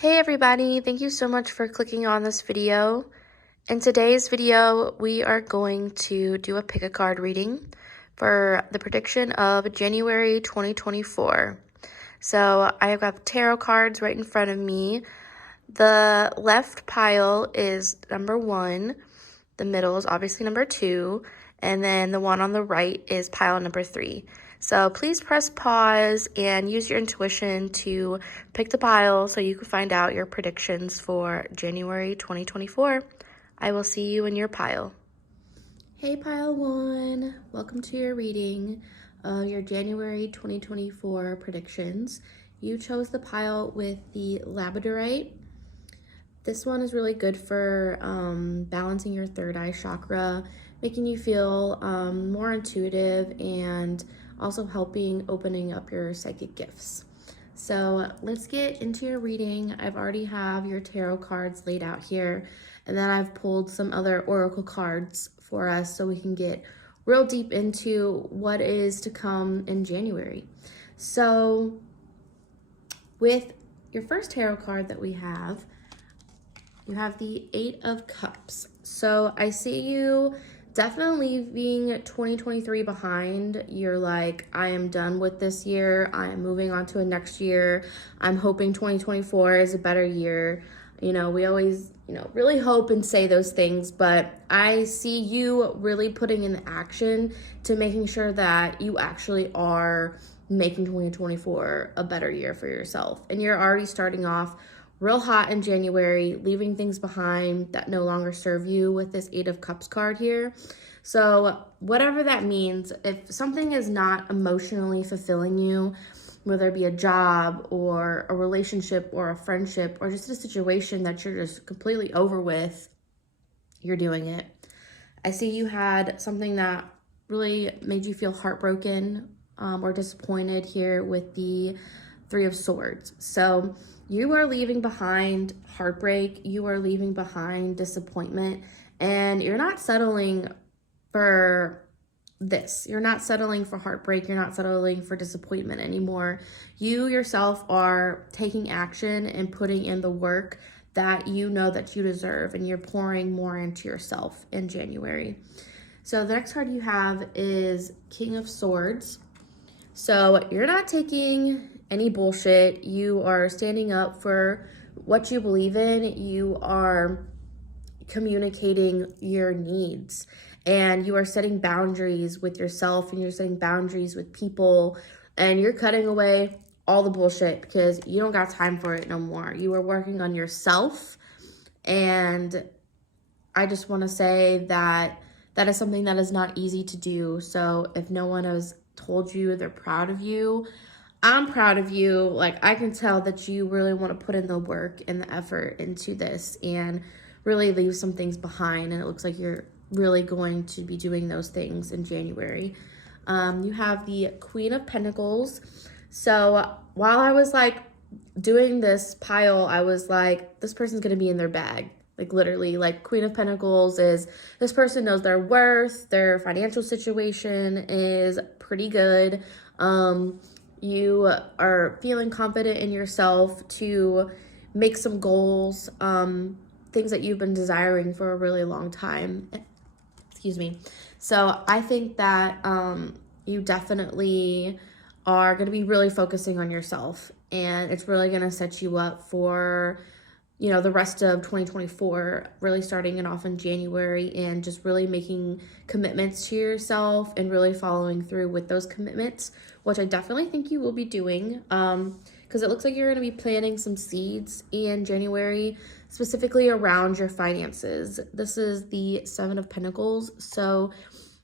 Hey everybody, thank you so much for clicking on this video. In today's video, we are going to do a pick a card reading for the prediction of January 2024. So I have got tarot cards right in front of me. The left pile is number 1, the middle is obviously number 2, and then the one on the right is pile number 3. So please press pause and use your intuition to pick the pile so you can find out your predictions for January 2024. I will see you in your pile. Hey pile 1, welcome to your reading of your January 2024 predictions. You chose the pile with the labradorite. This one is really good for balancing your third eye chakra, making you feel more intuitive and also helping opening up your psychic gifts. So let's get into your reading. I've already have your tarot cards laid out here, and then I've pulled some other oracle cards for us so we can get real deep into what is to come in January. So with your first tarot card that we have, you have the 8 of Cups. So I see you definitely leaving 2023 behind. You're like, I am done with this year. I am moving on to a next year. I'm hoping 2024 is a better year. You know, we always, really hope and say those things, but I see you really putting in action to making sure that you actually are making 2024 a better year for yourself. And you're already starting off real hot in January, leaving things behind that no longer serve you with this 8 of Cups card here. So whatever that means, if something is not emotionally fulfilling you, whether it be a job or a relationship or a friendship or just a situation that you're just completely over with, you're doing it. I see you had something that really made you feel heartbroken or disappointed here with the 3 of Swords. So you are leaving behind heartbreak, you are leaving behind disappointment, and you're not settling for this. You're not settling for heartbreak, you're not settling for disappointment anymore. You yourself are taking action and putting in the work that you know that you deserve, and you're pouring more into yourself in January. So the next card you have is King of Swords. So you're not taking any bullshit. You are standing up for what you believe in. You are communicating your needs, and you are setting boundaries with yourself, and you're setting boundaries with people, and you're cutting away all the bullshit because you don't got time for it no more. You are working on yourself, and I just want to say that that is something that is not easy to do. So if no one has told you they're proud of you, I'm proud of you. Like, I can tell that you really want to put in the work and the effort into this and really leave some things behind. And it looks like you're really going to be doing those things in January. You have the Queen of Pentacles. So while I was like doing this pile, I was like, this person's going to be in their bag. Like, literally, like, Queen of Pentacles is this person knows their worth, their financial situation is pretty good. You are feeling confident in yourself to make some goals, things that you've been desiring for a really long time. Excuse me. So I think that you definitely are going to be really focusing on yourself, and it's really going to set you up for the rest of 2024, really starting it off in January and just really making commitments to yourself and really following through with those commitments, which I definitely think you will be doing, because it looks like you're going to be planting some seeds in January, specifically around your finances. This is the 7 of Pentacles. So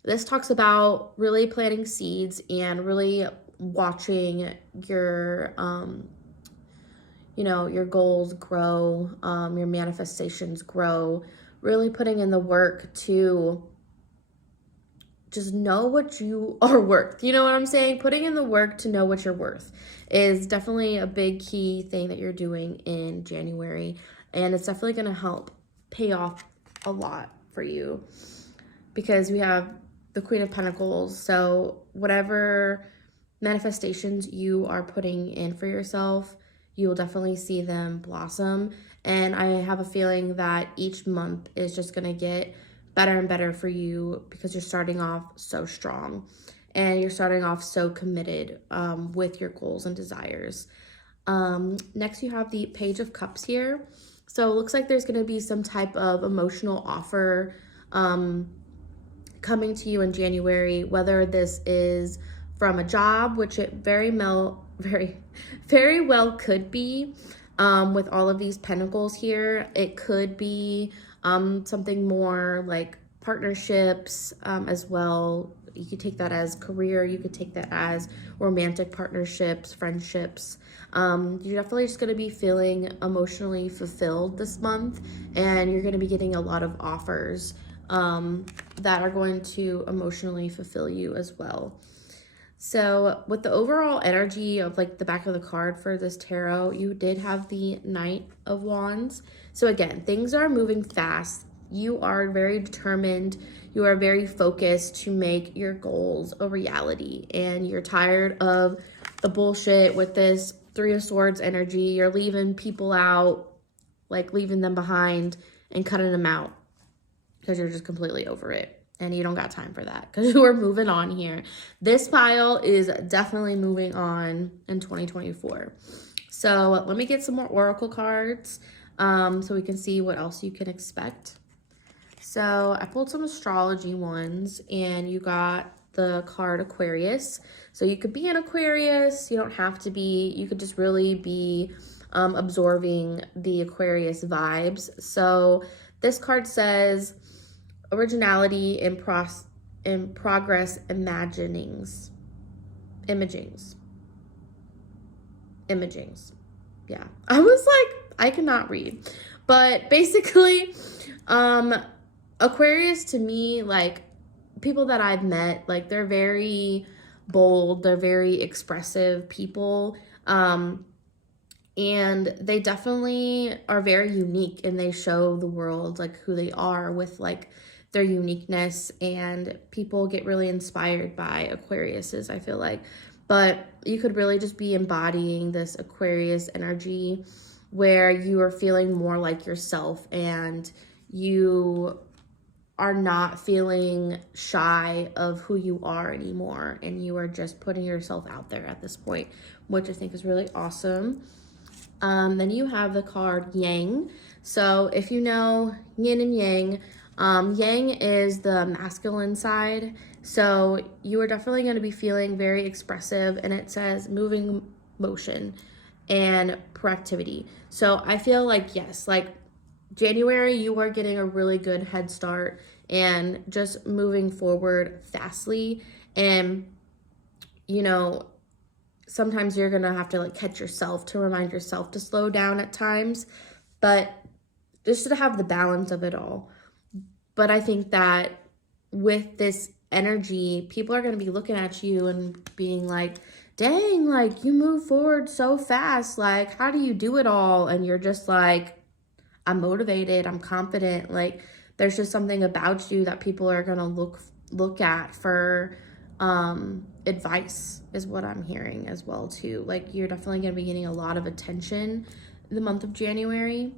this talks about really planting seeds and really watching your your goals grow, your manifestations grow, really putting in the work to just know what you are worth. You know what I'm saying? Putting in the work to know what you're worth is definitely a big key thing that you're doing in January. And it's definitely going to help pay off a lot for you because we have the Queen of Pentacles. So whatever manifestations you are putting in for yourself, you will definitely see them blossom. And I have a feeling that each month is just going to get better and better for you because you're starting off so strong and you're starting off so committed with your goals and desires. Next, you have the Page of Cups here. So it looks like there's going to be some type of emotional offer coming to you in January, whether this is from a job, which it very well could be. With all of these pentacles here, it could be something more like partnerships as well. You could take that as career, you could take that as romantic partnerships, friendships. You're definitely just going to be feeling emotionally fulfilled this month, and you're going to be getting a lot of offers that are going to emotionally fulfill you as well. So with the overall energy of like the back of the card for this tarot, you did have the Knight of Wands. So again, things are moving fast. You are very determined. You are very focused to make your goals a reality. And you're tired of the bullshit with this Three of Swords energy. You're leaving people out, like leaving them behind and cutting them out because you're just completely over it. And you don't got time for that because we're moving on here. This pile is definitely moving on in 2024. So let me get some more oracle cards so we can see what else you can expect. So I pulled some astrology ones, and you got the card Aquarius. So you could be an Aquarius. You don't have to be. You could just really be absorbing the Aquarius vibes. So this card says originality in progress imagings. Yeah, I was like, I cannot read, but basically Aquarius, to me, like people that I've met, like they're very bold, they're very expressive people, and they definitely are very unique, and they show the world like who they are with like their uniqueness, and people get really inspired by Aquariuses, I feel like. But you could really just be embodying this Aquarius energy where you are feeling more like yourself, and you are not feeling shy of who you are anymore, and you are just putting yourself out there at this point, which I think is really awesome. Then you have the card Yang. So if you know yin and yang, yang is the masculine side. So you are definitely going to be feeling very expressive, and it says moving motion and proactivity. So I feel like, yes, like January, you are getting a really good head start and just moving forward fastly. And, you know, sometimes you're going to have to like catch yourself to remind yourself to slow down at times, but just to have the balance of it all. But I think that with this energy, people are going to be looking at you and being like, dang, like you move forward so fast. Like, how do you do it all? And you're just like, I'm motivated, I'm confident. Like there's just something about you that people are going to look at for advice, is what I'm hearing as well too. Like you're definitely going to be getting a lot of attention in the month of January.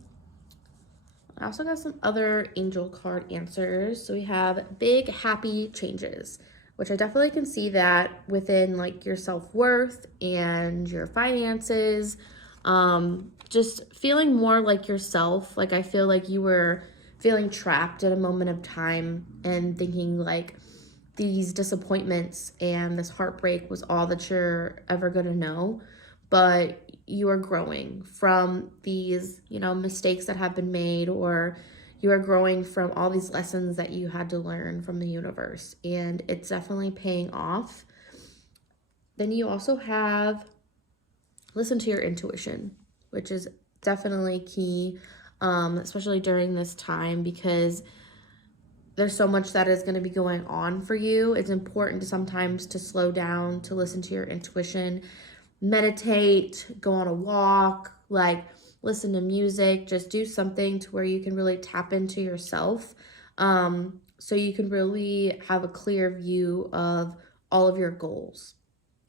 I also got some other angel card answers. So we have big happy changes, which I definitely can see that within like your self-worth and your finances. Just feeling more like yourself. Like I feel like you were feeling trapped at a moment of time and thinking like these disappointments and this heartbreak was all that you're ever going to know. But you are growing from these, you know, mistakes that have been made, or you are growing from all these lessons that you had to learn from the universe. And it's definitely paying off. Then you also have listen to your intuition, which is definitely key, especially during this time, because there's so much that is going to be going on for you. It's important to sometimes to slow down, to listen to your intuition, meditate, go on a walk, like listen to music, just do something to where you can really tap into yourself, so you can really have a clear view of all of your goals,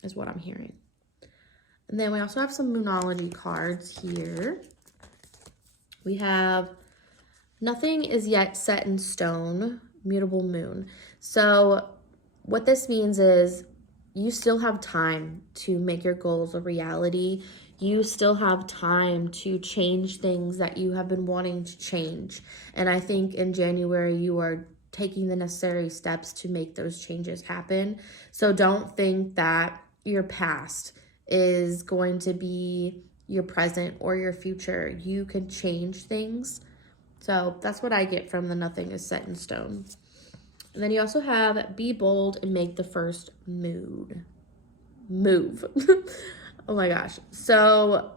is what I'm hearing. And then we also have some Moonology cards here. We have nothing is yet set in stone, mutable moon. So what this means is you still have time to make your goals a reality. You still have time to change things that you have been wanting to change. And I think in January, you are taking the necessary steps to make those changes happen. So don't think that your past is going to be your present or your future. You can change things. So that's what I get from the nothing is set in stone. And then you also have be bold and make the first move. Oh my gosh. So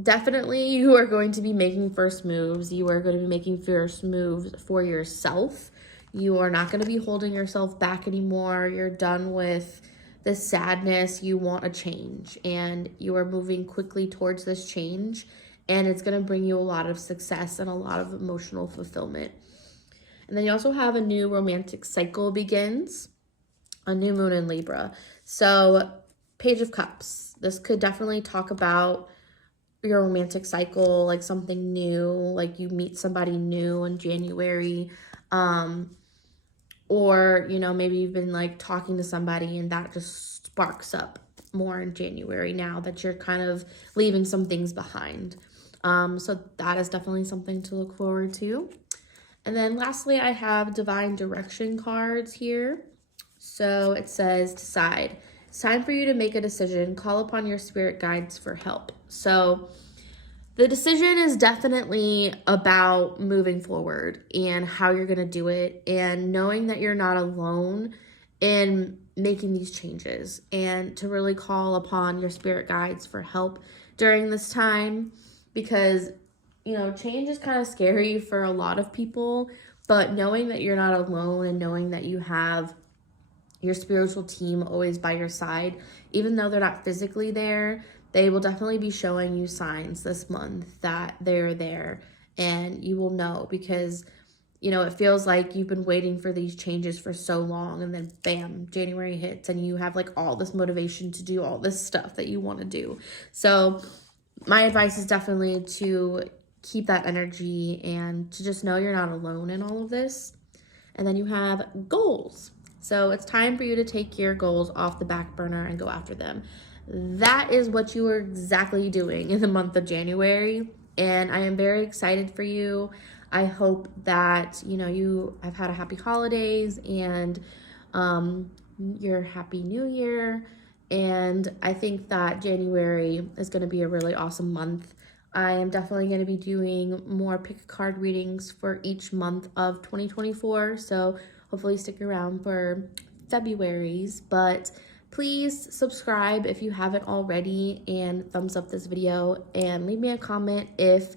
definitely you are going to be making first moves. You are going to be making first moves for yourself. You are not going to be holding yourself back anymore. You're done with this sadness. You want a change and you are moving quickly towards this change, and it's going to bring you a lot of success and a lot of emotional fulfillment. And then you also have a new romantic cycle begins, a new moon in Libra. So Page of Cups. This could definitely talk about your romantic cycle, like something new, like you meet somebody new in January. Or, you know, maybe you've been like talking to somebody and that just sparks up more in January now that you're kind of leaving some things behind. So that is definitely something to look forward to. And then lastly, I have divine direction cards here. So it says decide. It's time for you to make a decision. Call upon your spirit guides for help. So the decision is definitely about moving forward and how you're going to do it, and knowing that you're not alone in making these changes, and to really call upon your spirit guides for help during this time, because, you know, change is kind of scary for a lot of people, but knowing that you're not alone and knowing that you have your spiritual team always by your side, even though they're not physically there, they will definitely be showing you signs this month that they're there, and you will know, because, you know, it feels like you've been waiting for these changes for so long, and then bam, January hits and you have like all this motivation to do all this stuff that you want to do. So my advice is definitely to keep that energy and to just know you're not alone in all of this. And then you have goals. So it's time for you to take your goals off the back burner and go after them. That is what you are exactly doing in the month of January. And I am very excited for you. I hope that, you know, you have had a happy holidays and your happy new year. And I think that January is going to be a really awesome month. I am definitely going to be doing more pick a card readings for each month of 2024. So hopefully stick around for February's. But please subscribe if you haven't already, and thumbs up this video, and leave me a comment if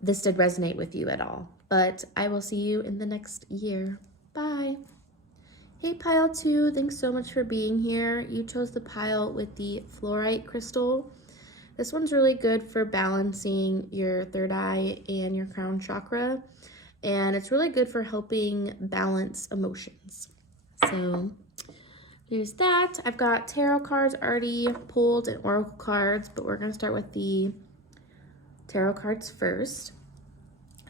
this did resonate with you at all. But I will see you in the next year. Bye. Hey Pile 2, thanks so much for being here. You chose the pile with the fluorite crystal. This one's really good for balancing your third eye and your crown chakra. And it's really good for helping balance emotions. So there's that. I've got tarot cards already pulled and oracle cards, but we're going to start with the tarot cards first.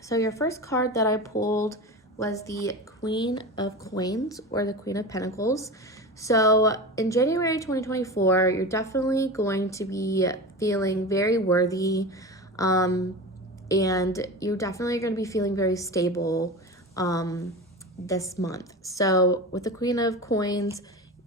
So your first card that I pulled was the Queen of Coins, or the Queen of Pentacles. So in January 2024, you're definitely going to be feeling very worthy, and you're definitely going to be feeling very stable this month. So with the Queen of Coins,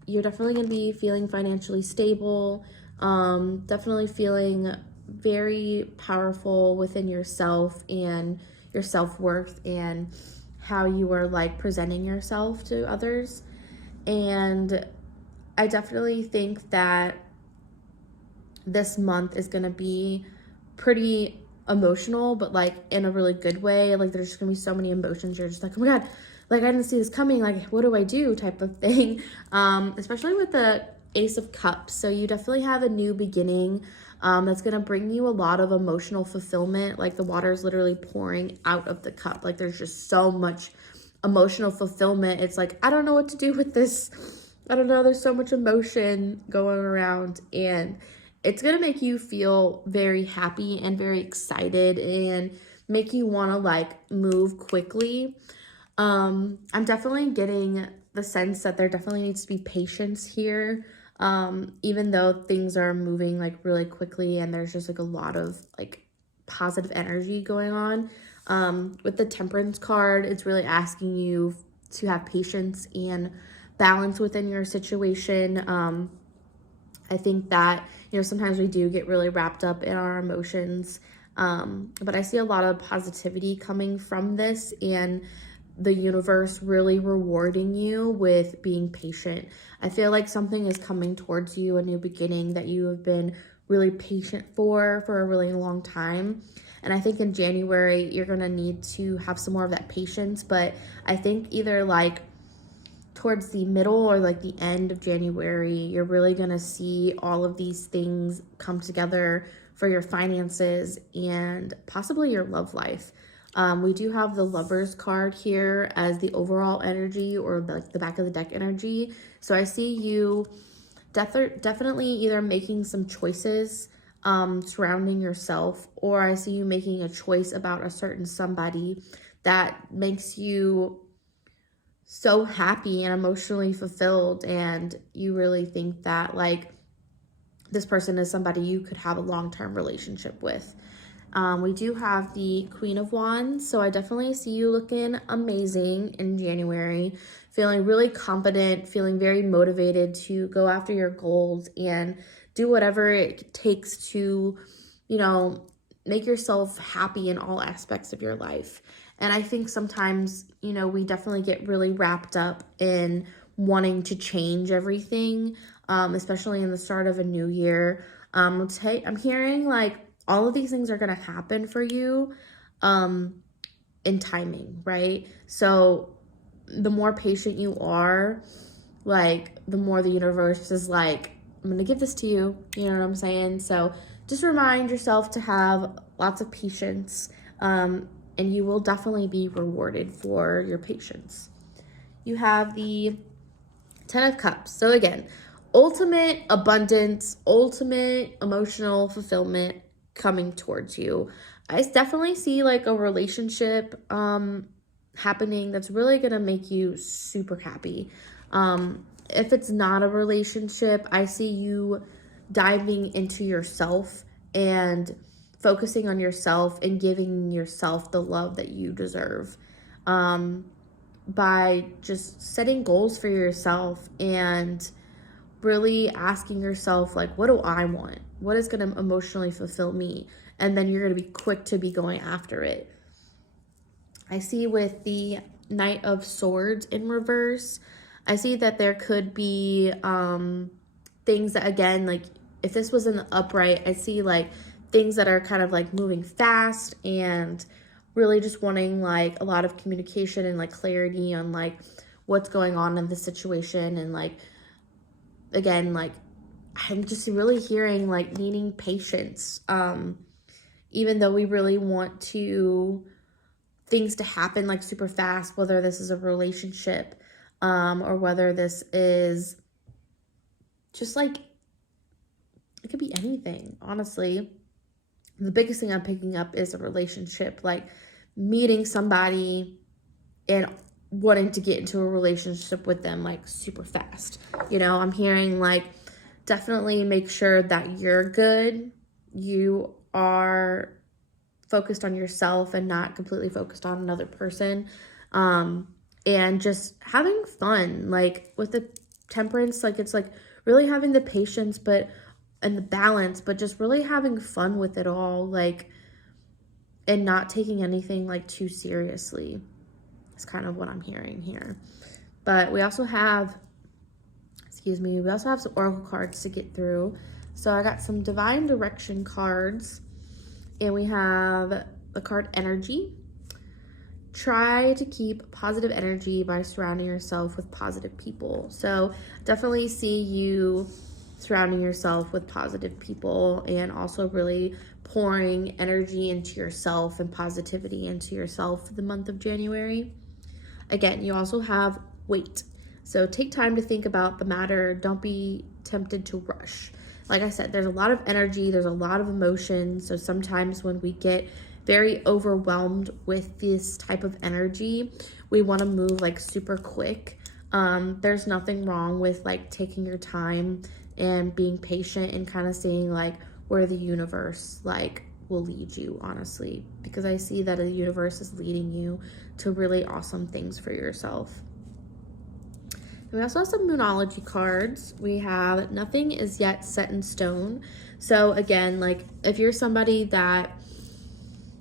you're definitely going to be feeling financially stable, definitely feeling very powerful within yourself and your self-worth and how you are like presenting yourself to others. And I definitely think that this month is going to be pretty emotional, but like in a really good way. Like there's just gonna be so many emotions. You're just like, oh my God, like I didn't see this coming. Like, what do I do type of thing. Especially with the Ace of Cups. So you definitely have a new beginning that's gonna bring you a lot of emotional fulfillment. Like the water is literally pouring out of the cup. Like there's just so much emotional fulfillment. It's like, I don't know what to do with this I don't know, there's so much emotion going around, and it's gonna make you feel very happy and very excited and make you want to like move quickly. I'm definitely getting the sense that there definitely needs to be patience here. Even though things are moving like really quickly and there's just like a lot of like positive energy going on. With the Temperance card, it's really asking you to have patience and balance within your situation. I think that, sometimes we do get really wrapped up in our emotions. But I see a lot of positivity coming from this, and the universe really rewarding you with being patient. I feel like something is coming towards you, a new beginning that you have been really patient for a really long time. And I think in January, you're going to need to have some more of that patience. But I think either like towards the middle or like the end of January, you're really going to see all of these things come together for your finances and possibly your love life. We do have the Lovers card here as the overall energy, or the back of the deck energy. So I see you definitely either making some choices surrounding yourself, or I see you making a choice about a certain somebody that makes you so happy and emotionally fulfilled, and you really think that like this person is somebody you could have a long-term relationship with. We do have the Queen of Wands, so I definitely see you looking amazing in January, feeling really confident, feeling very motivated to go after your goals and do whatever it takes to, make yourself happy in all aspects of your life. And I think sometimes, we definitely get really wrapped up in wanting to change everything, especially in the start of a new year. I'm hearing like all of these things are going to happen for you in timing, right? So the more patient you are, like the more the universe is like, I'm going to give this to you. You know what I'm saying? So just remind yourself to have lots of patience, and you will definitely be rewarded for your patience. You have the 10 of Cups. So again, ultimate abundance, ultimate emotional fulfillment coming towards you. I definitely see like a relationship happening that's really going to make you super happy. If it's not a relationship, I see you diving into yourself and focusing on yourself and giving yourself the love that you deserve. By just setting goals for yourself and really asking yourself, like, what do I want? What is going to emotionally fulfill me? And then you're going to be quick to be going after it. I see with the Knight of Swords in reverse, I see that there could be things that, again, like if this was in the upright, I see like things that are kind of like moving fast and really just wanting like a lot of communication and like clarity on like what's going on in the situation. And like, again, like I'm just really hearing like needing patience. Even though we really want things to happen like super fast, whether this is a relationship, or whether this is just like, it could be anything, honestly. The biggest thing I'm picking up is a relationship, like meeting somebody and wanting to get into a relationship with them like super fast. I'm hearing like definitely make sure that you're good. You are focused on yourself and not completely focused on another person. And just having fun, like with the Temperance, like it's like really having the patience and the balance, but just really having fun with it all, like, and not taking anything like too seriously. It's kind of what I'm hearing here. But we also have some oracle cards to get through. So I got some divine direction cards, and we have the card Energy. Try to keep positive energy by surrounding yourself with positive people. So definitely see you surrounding yourself with positive people and also really pouring energy into yourself and positivity into yourself for the month of January. Again, you also have Weight. So take time to think about the matter. Don't be tempted to rush. Like I said, there's a lot of energy, there's a lot of emotion. So sometimes when we get very overwhelmed with this type of energy, we want to move like super quick. There's nothing wrong with like taking your time and being patient and kind of seeing like where the universe like will lead you, honestly, because I see that the universe is leading you to really awesome things for yourself. We also have some Moonology cards. We have nothing is yet set in stone. So again, like if you're somebody that,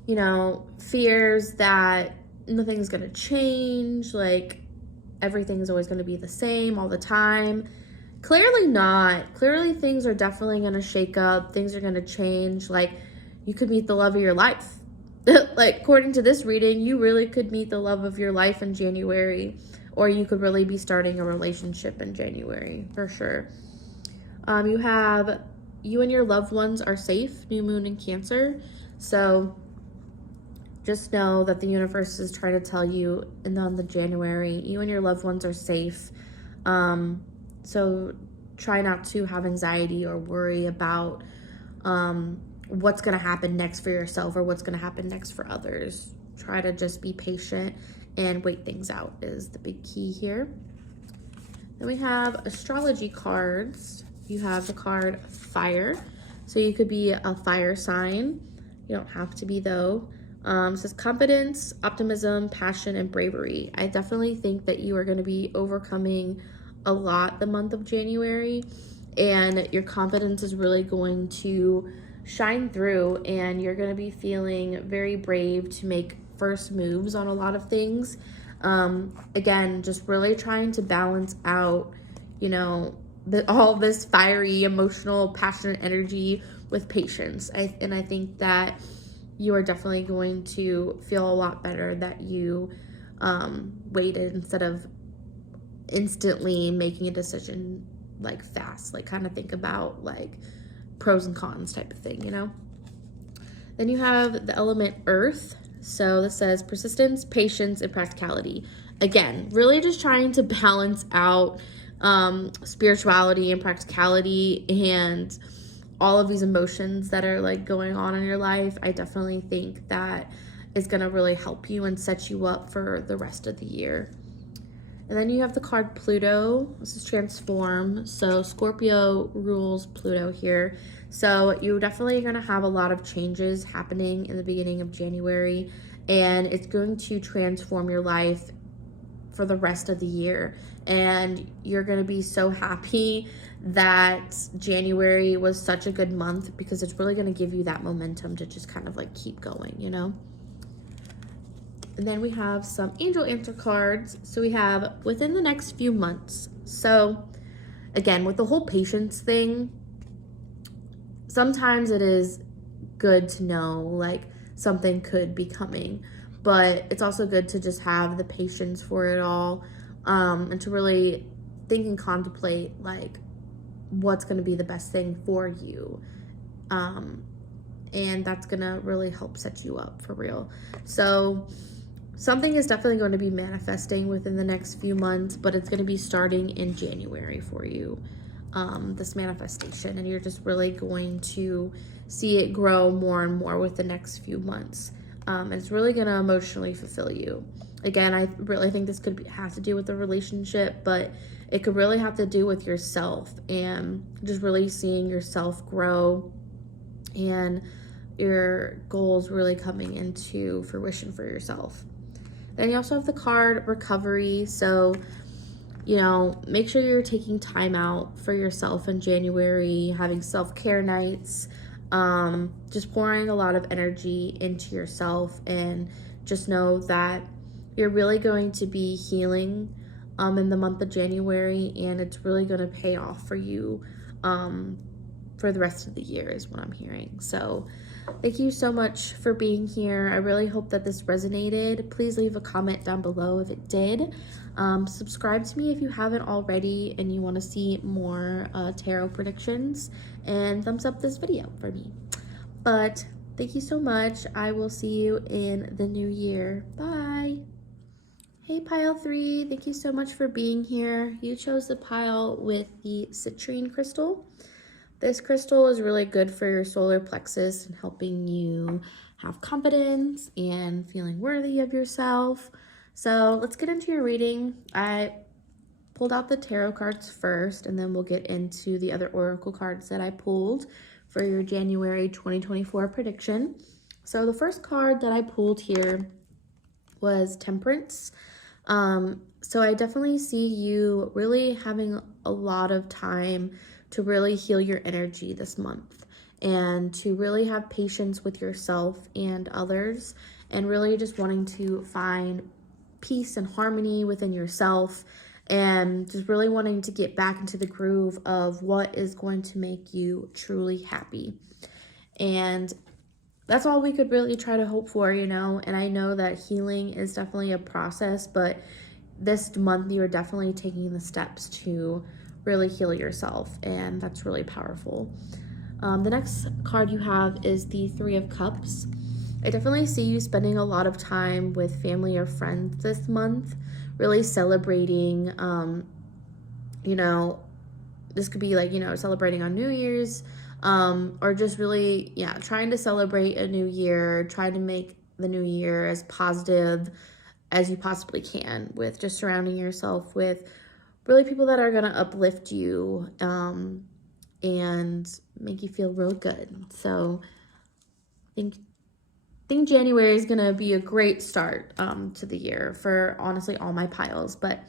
you know, fears that nothing's gonna change, like everything's always gonna be the same all the time, clearly not. Clearly things are definitely gonna shake up, things are gonna change. Like you could meet the love of your life. Like according to this reading, you really could meet the love of your life in January. Or you could really be starting a relationship in January, for sure. You have, you and your loved ones are safe, new moon in Cancer. So just know that the universe is trying to tell you in the January, you and your loved ones are safe. So try not to have anxiety or worry about what's going to happen next for yourself or what's going to happen next for others. Try to just be patient and wait things out is the big key here. Then we have astrology cards. You have the card fire. So you could be a fire sign. You don't have to be though. It says confidence, optimism, passion, and bravery. I definitely think that you are going to be overcoming a lot the month of January, and your confidence is really going to shine through, and you're going to be feeling very brave to make first moves on a lot of things. Again, just really trying to balance out, you know, all this fiery, emotional, passionate energy with patience. I think that you are definitely going to feel a lot better that you waited instead of instantly making a decision like fast. Like kind of think about like pros and cons type of thing, you know? Then you have the element earth. So this says persistence, patience, and practicality. Again, really just trying to balance out spirituality and practicality and all of these emotions that are like going on in your life. I definitely think that is going to really help you and set you up for the rest of the year. And then you have the card Pluto. This is transform. So Scorpio rules Pluto here. So you're definitely going to have a lot of changes happening in the beginning of January, and it's going to transform your life for the rest of the year. And you're going to be so happy that January was such a good month because it's really going to give you that momentum to just kind of like keep going, you know? And then we have some angel answer cards. So we have within the next few months. So again, with the whole patience thing, sometimes it is good to know like something could be coming, but it's also good to just have the patience for it all, and to really think and contemplate like what's going to be the best thing for you. And that's going to really help set you up for real. So something is definitely going to be manifesting within the next few months, but it's going to be starting in January for you, this manifestation, and you're just really going to see it grow more and more with the next few months. And it's really going to emotionally fulfill you. Again, I really think this could have to do with the relationship, but it could really have to do with yourself and just really seeing yourself grow and your goals really coming into fruition for yourself. Then you also have the card recovery. So, you know, make sure you're taking time out for yourself in January, having self-care nights, just pouring a lot of energy into yourself, and just know that you're really going to be healing in the month of January, and it's really going to pay off for you for the rest of the year is what I'm hearing. So thank you so much for being here. I really hope that this resonated. Please leave a comment down below if it did. Subscribe to me if you haven't already and you want to see more tarot predictions, and thumbs up this video for me. But thank you so much. I will see you in the new year. Bye. Hey pile 3, thank you so much for being here. You chose the pile with the citrine crystal. This crystal is really good for your solar plexus and helping you have confidence and feeling worthy of yourself. So let's get into your reading. I pulled out the tarot cards first, and then we'll get into the other oracle cards that I pulled for your January 2024 prediction. So the first card that I pulled here was Temperance. So I definitely see you really having a lot of time to really heal your energy this month and to really have patience with yourself and others, and really just wanting to find peace and harmony within yourself, and just really wanting to get back into the groove of what is going to make you truly happy. And that's all we could really try to hope for, you know. And I know that healing is definitely a process, but this month you're definitely taking the steps to really heal yourself, and that's really powerful. The next card you have is the Three of Cups. I definitely see you spending a lot of time with family or friends this month, really celebrating, you know, this could be like, you know, celebrating on New Year's, or just really, trying to celebrate a new year, trying to make the new year as positive as you possibly can, with just surrounding yourself with really people that are going to uplift you, and make you feel real good. So I think January is going to be a great start to the year for honestly all my piles, but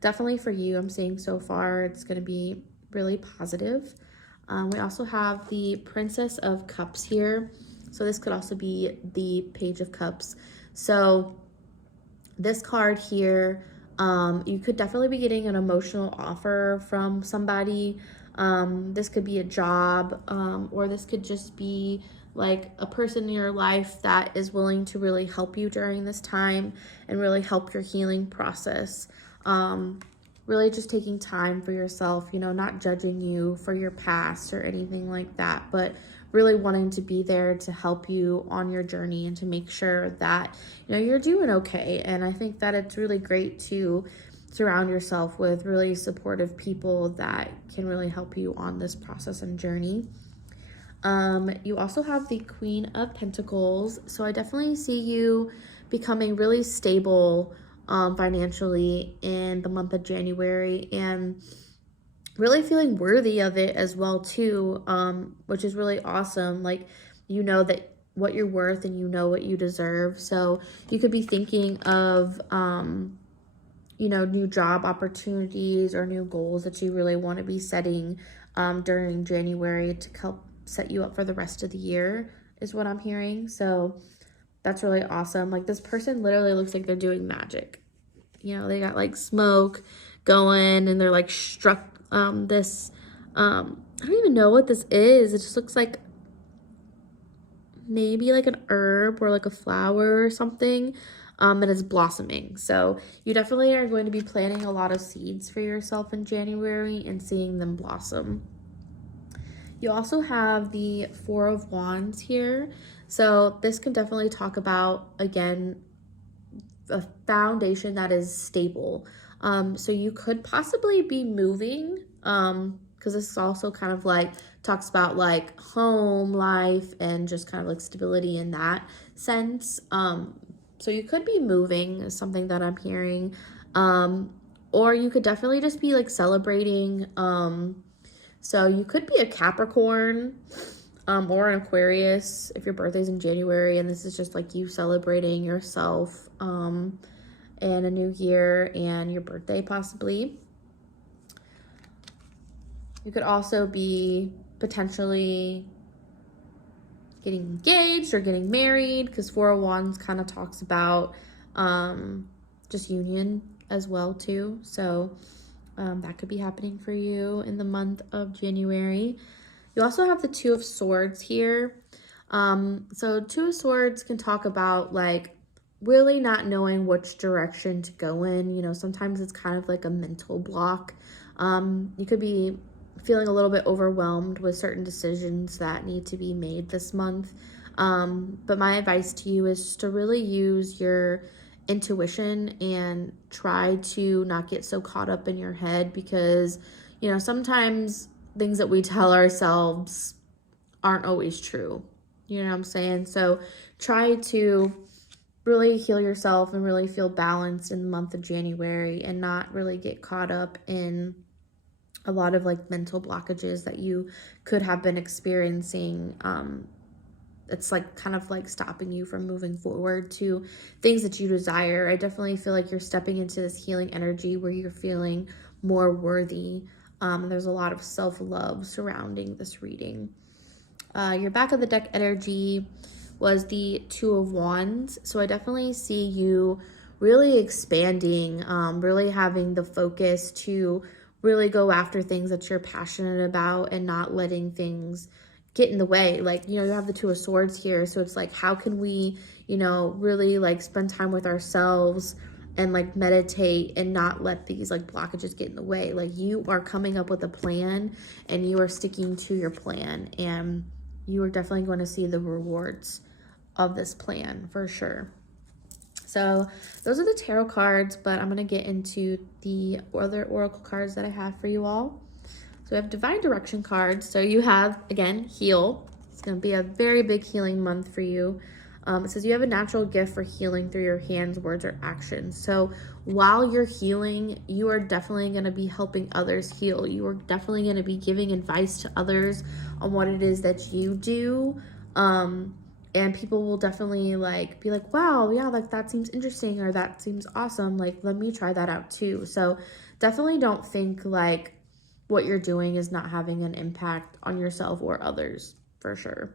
definitely for you, I'm seeing so far it's going to be really positive. We also have the Princess of Cups here. So this could also be the Page of Cups. So this card here, you could definitely be getting an emotional offer from somebody. This could be a job, or this could just be like a person in your life that is willing to really help you during this time and really help your healing process. Really just taking time for yourself, you know, not judging you for your past or anything like that, but really wanting to be there to help you on your journey and to make sure that, you know, you're doing okay. And I think that it's really great to surround yourself with really supportive people that can really help you on this process and journey. You also have the Queen of Pentacles. So I definitely see you becoming really stable financially in the month of January, and really feeling worthy of it as well too, which is really awesome. Like, you know that what you're worth and you know what you deserve. So you could be thinking of, you know, new job opportunities or new goals that you really want to be setting during January to help set you up for the rest of the year, is what I'm hearing. So that's really awesome. Like, this person literally looks like they're doing magic. You know, they got like smoke going and they're like struck this, I don't even know what this is. It just looks like maybe like an herb or like a flower or something, and it's blossoming. So you definitely are going to be planting a lot of seeds for yourself in January and seeing them blossom. You also have the Four of Wands here. So this can definitely talk about, again, a foundation that is stable. So you could possibly be moving, because this is also kind of like talks about like home life and just kind of like stability in that sense. So you could be moving is something that I'm hearing. Or you could definitely just be like celebrating. So you could be a Capricorn, or an Aquarius if your birthday's in January, and this is just like you celebrating yourself, and a new year and your birthday possibly. You could also be potentially getting engaged or getting married, because Four of Wands kind of talks about just union as well too. So that could be happening for you in the month of January. You also have the Two of Swords here. So Two of Swords can talk about like really not knowing which direction to go in. You know, sometimes it's kind of like a mental block. You could be feeling a little bit overwhelmed with certain decisions that need to be made this month. But my advice to you is just to really use your intuition and try to not get so caught up in your head, because, you know, sometimes things that we tell ourselves aren't always true. You know what I'm saying? So try to really heal yourself and really feel balanced in the month of January and not really get caught up in a lot of like mental blockages that you could have been experiencing. It's like kind of like stopping you from moving forward to things that you desire. I definitely feel like you're stepping into this healing energy where you're feeling more worthy. There's a lot of self-love surrounding this reading. Your back of the deck energy was the Two of Wands. So I definitely see you really expanding, really having the focus to really go after things that you're passionate about and not letting things get in the way. Like, you know, you have the Two of Swords here. So it's like, how can we, you know, really like spend time with ourselves and like meditate and not let these like blockages get in the way. Like, you are coming up with a plan and you are sticking to your plan, and you are definitely going to see the rewards of this plan for sure. So those are the tarot cards, but I'm going to get into the other oracle cards that I have for you all. So we have divine direction cards. So you have, again, heal. It's going to be a very big healing month for you. It says you have a natural gift for healing through your hands, words, or actions. So while you're healing, you are definitely going to be helping others heal. You are definitely going to be giving advice to others on what it is that you do. And people will definitely like be like, wow, yeah, like that seems interesting, or that seems awesome. Like, let me try that out too. So definitely don't think like what you're doing is not having an impact on yourself or others, for sure.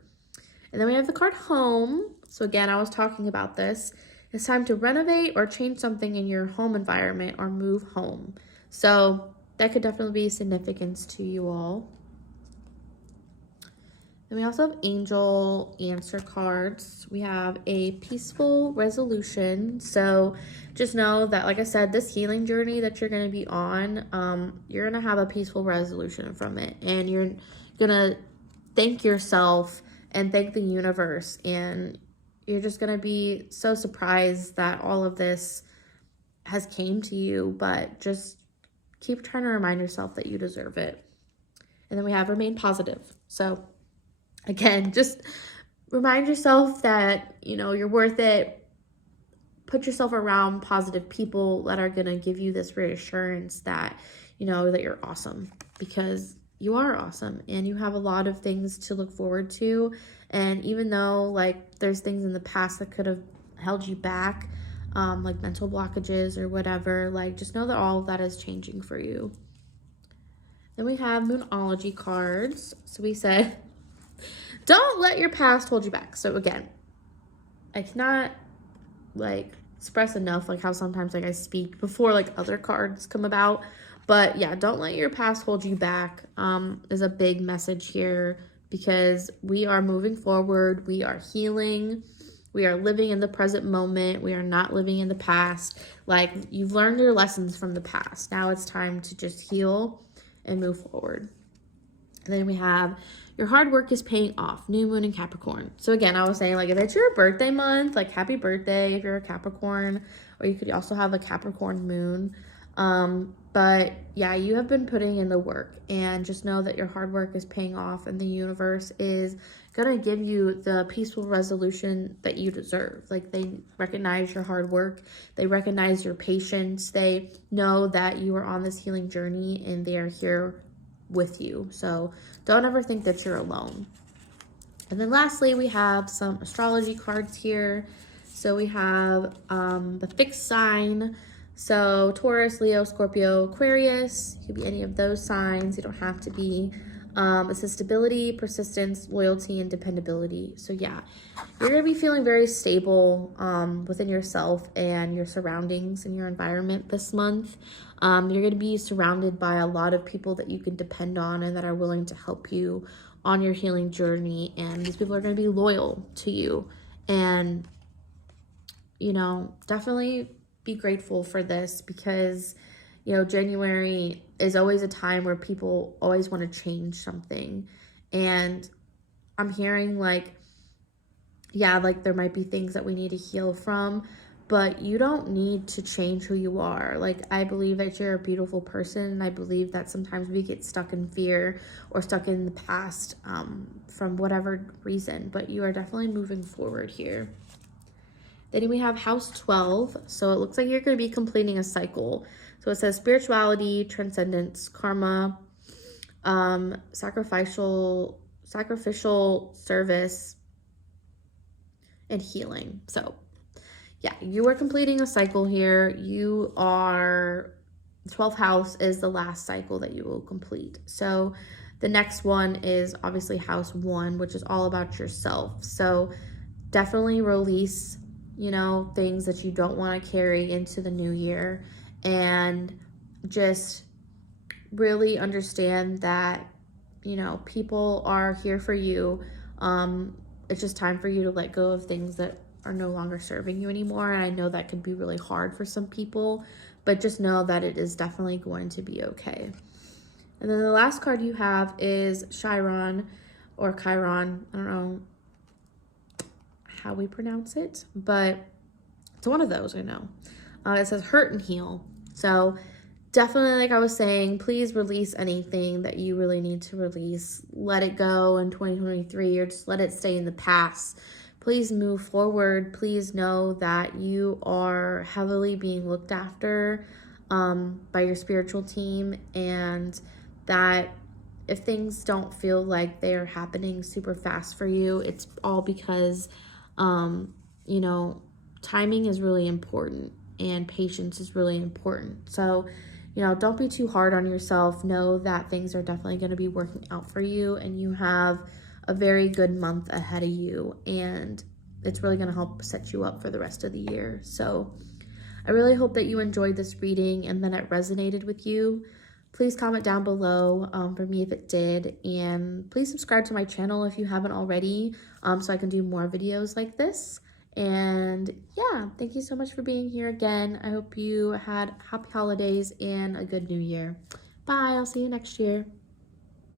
And then we have the card home. So again, I was talking about this. It's time to renovate or change something in your home environment or move home. So that could definitely be significance to you all. And we also have angel answer cards. We have a peaceful resolution. So just know that, like I said, this healing journey that you're going to be on, you're going to have a peaceful resolution from it. And you're going to thank yourself and thank the universe. And you're just going to be so surprised that all of this has came to you. But just keep trying to remind yourself that you deserve it. And then we have remain positive. So again, just remind yourself that, you know, you're worth it. Put yourself around positive people that are going to give you this reassurance that, you know, that you're awesome, because you are awesome and you have a lot of things to look forward to. And even though like there's things in the past that could have held you back, like mental blockages or whatever, like just know that all of that is changing for you. Then we have Moonology cards. So we said, don't let your past hold you back. So again, I cannot like express enough like how sometimes like I speak before like other cards come about. But yeah, don't let your past hold you back is a big message here, because we are moving forward. We are healing. We are living in the present moment. We are not living in the past. Like, you've learned your lessons from the past. Now it's time to just heal and move forward. And then we have your hard work is paying off, new moon in Capricorn. So again, I was saying, like, if it's your birthday month, like, happy birthday if you're a Capricorn, or you could also have a Capricorn moon. But yeah, you have been putting in the work, and just know that your hard work is paying off, and the universe is gonna give you the peaceful resolution that you deserve. Like, they recognize your hard work, they recognize your patience, they know that you are on this healing journey, and they are here with you. So don't ever think that you're alone. And then lastly, we have some astrology cards here. So we have the fixed sign. So Taurus, Leo, Scorpio, Aquarius. You could be any of those signs. You don't have to be. It says stability, persistence, loyalty, and dependability. So yeah, you're going to be feeling very stable within yourself and your surroundings and your environment this month. You're going to be surrounded by a lot of people that you can depend on and that are willing to help you on your healing journey. And these people are going to be loyal to you. And, you know, definitely be grateful for this, because, you know, January is always a time where people always want to change something. And I'm hearing like, yeah, like there might be things that we need to heal from, but you don't need to change who you are. Like, I believe that you're a beautiful person, and I believe that sometimes we get stuck in fear or stuck in the past from whatever reason, but you are definitely moving forward here. Then we have house 12. So it looks like you're going to be completing a cycle. So it says spirituality, transcendence, karma, sacrificial service, and healing. So yeah, you are completing a cycle here. You are, 12th house is the last cycle that you will complete. So the next one is obviously house 1, which is all about yourself. So definitely release, things that you don't want to carry into the new year, and just really understand that, people are here for you. It's just time for you to let go of things that are no longer serving you anymore. And I know that can be really hard for some people, but just know that it is definitely going to be okay. And then the last card you have is Chiron or Chiron. I don't know how we pronounce it, but it's one of those, I know. It says hurt and heal. So definitely, like I was saying, please release anything that you really need to release. Let it go in 2023, or just let it stay in the past. Please move forward. Please know that you are heavily being looked after by your spiritual team, and that if things don't feel like they're happening super fast for you, it's all because, timing is really important and patience is really important. So, don't be too hard on yourself. Know that things are definitely going to be working out for you, and you have a very good month ahead of you, and it's really going to help set you up for the rest of the year. So I really hope that you enjoyed this reading and that it resonated with you. Please comment down below for me if it did, and please subscribe to my channel if you haven't already, so I can do more videos like this. And yeah, thank you so much for being here again. I hope you had happy holidays and a good new year. Bye, I'll see you next year.